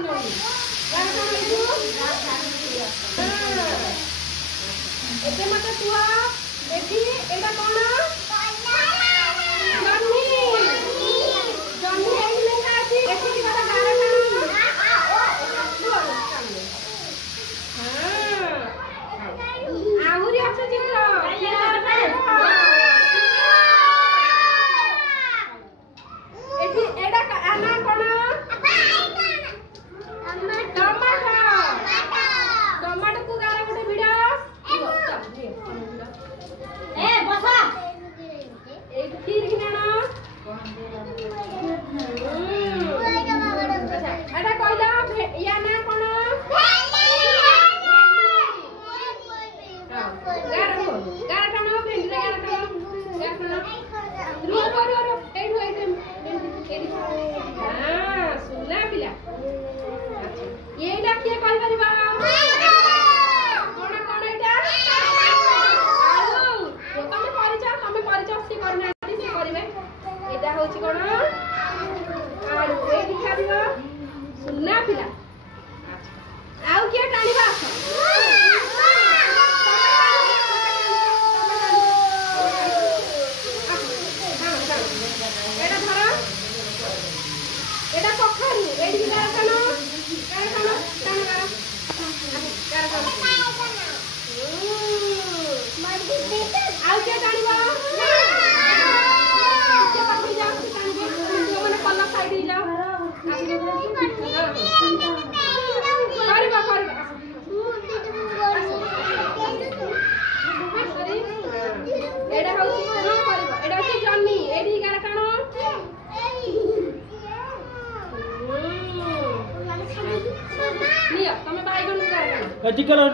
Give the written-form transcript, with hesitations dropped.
बनौनी गारा कौन लेबू एते मते तुआ एठी एटा कोन जन्नी जन्नी एठी लेखा अछि एठी की गारा गारा हां आहुरी अच्छा चित्र एठी एटा आना कोन टमाटो को गारा गोटे भिड़ा ए बसा एक तीर किना अच्छा एटा कहला या ना कोन गारा टानो भेंडी गारा टानो रो एडू हां सुनला पिला अच्छा एटा के कहि परिबा कोन कोन एटा आलू तमे परिचय से करना से करिवे एटा होछि कोन आलू ए दिखा दियो सुनला पिला अच्छा आउ के टानिबा एटा कखरू एडी गारा कनो आउ के टानिबा के पकड़ी जाओ से टानिबा जो माने पल्ला साइड ही जाओ करबा एडा होछि कोन करबा एडा होछि जन्नी एडी गारा कनो निया तमे बाइगन गारा कनो